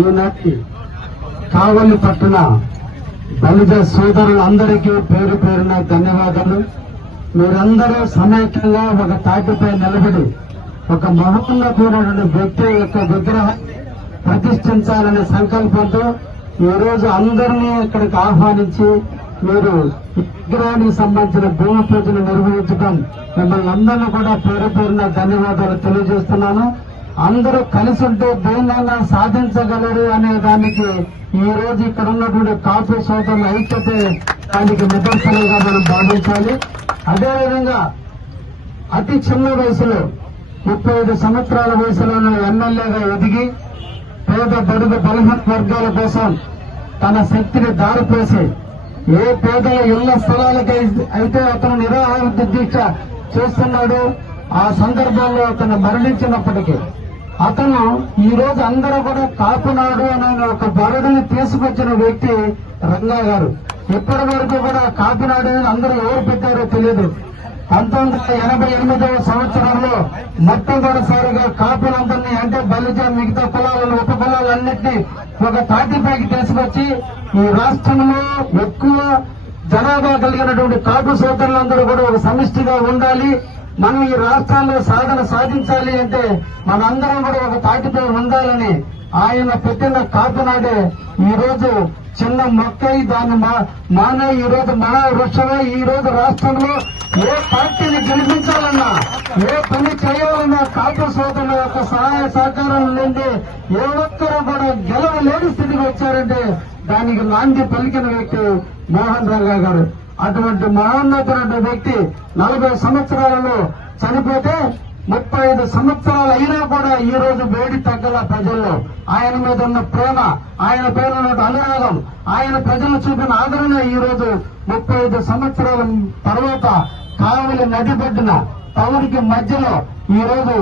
ఈనాటి కావలి పట్టణ దళిత సోదరులందరికీ పేరు పేరున ధన్యవాదాలు మీరందరూ సమైక్యంగా ఒక తాటిపై నిలబడి ఒక మహోన్నతమైనటువంటి వ్యక్తి యొక్క విగ్రహాన్ని ప్రతిష్ఠించాలనే సంకల్పంతో ఈ రోజు అందరినీ ఇక్కడికి ఆహ్వానించి మీరు విగ్రహానికి సంబంధించిన భూమి పూజను నిర్వహించడం మిమ్మల్ని అందరినీ కూడా పేరు పేరున ధన్యవాదాలు తెలియజేస్తున్నాను. అందరూ కలిసి ఉంటే దేన్నైనా సాధించగలరు అనే దానికి ఈ రోజు ఇక్కడ ఉన్నటువంటి కాపు సోదరుల ఐక్యతే దానికి నిదర్శనంగా మనం భావించాలి. అదేవిధంగా అతి చిన్న వయసులో ముప్పై ఐదు సంవత్సరాల వయసులోనే ఎమ్మెల్యేగా ఎదిగి పేద బడుగు బలహీన వర్గాల కోసం తన శక్తిని దారిపోసి ఏ పేదల ఇళ్ళ స్థలాలకి అయితే అతను నిరాహార దీక్ష చేస్తున్నాడు ఆ సందర్భంలో అతను మరణించినప్పటికీ అతను ఈ రోజు అందరూ కూడా కాపునాడు అనే ఒక బరుడుని తీసుకొచ్చిన వ్యక్తి రంగా గారు. ఇప్పటి వరకు కూడా కాపునాడు అందరూ ఎవరు పెట్టారో తెలియదు పంతొమ్మిది వందల ఎనభై ఎనిమిదవ సంవత్సరంలో మొట్టమొదటిసారిగా కాపులందరినీ అంటే బలిజా మిగతా కులాలను ఉప కులాలన్నింటినీ ఒక తాటిపైకి తీసుకొచ్చి ఈ రాష్ట్రంలో ఎక్కువ జనాభా కలిగినటువంటి కాపు సోదరులందరూ కూడా ఒక సమిష్టిగా ఉండాలి. మనం ఈ రాష్ట్రాల్లో సాధన సాధించాలి అంటే మనందరం కూడా ఒక తాటిపై ఉండాలని ఆయన పెట్టిన కాపునాడే ఈ రోజు చిన్న మొక్కై దాన్ని మా- మానే ఈ రోజు మన వృక్షమే ఈ రోజు రాష్ట్రంలో ఏ పార్టీని గెలిపించాలన్నా ఏ పని చేయాలన్నా కాపు సోదరుల యొక్క సహాయ సహకారం నుండి ఏ ఒక్కరూ కూడా గెలవలేని స్థితికి వచ్చారంటే దానికి నాంది పలికిన వ్యక్తి మోహన్ రంగా గారు. అటువంటి మహోన్నతమైన వ్యక్తి నలభై సంవత్సరాలలో చనిపోతే ముప్పై ఐదు సంవత్సరాలు అయినా కూడా ఈ రోజు వేడి తగ్గల ప్రజల్లో. ఆయన మీద ఉన్న ప్రేమ ఆయన పైన అనురాగం ఆయన ప్రజలు చూపిన ఆదరణ ఈ రోజు ముప్పై ఐదు సంవత్సరాల తర్వాత కావలి నడిబొడ్డున టౌన్కి మధ్యలో ఈ రోజు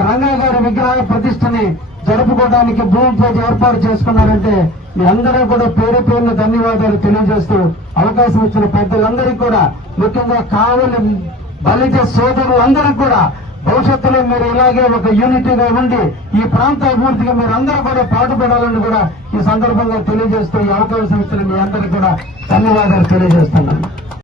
రంగా గారి విగ్రహ ప్రతిష్టని జరుపుకోవడానికి భూమి పూజ ఏర్పాటు చేసుకున్నారంటే మీ అందరూ కూడా పేరు పేరున ధన్యవాదాలు తెలియజేస్తూ అవకాశం ఇచ్చిన పెద్దలందరికీ కూడా ముఖ్యంగా కావలి బలిజ సోదరులందరూ కూడా భవిష్యత్తులో మీరు ఇలాగే ఒక యూనిటీగా ఉండి ఈ ప్రాంత అభివృద్ధికి మీరు అందరూ కూడా పాటుపడాలని కూడా ఈ సందర్భంగా తెలియజేస్తూ ఈ అవకాశం ఇచ్చిన మీ అందరికీ కూడా ధన్యవాదాలు తెలియజేస్తున్నాను.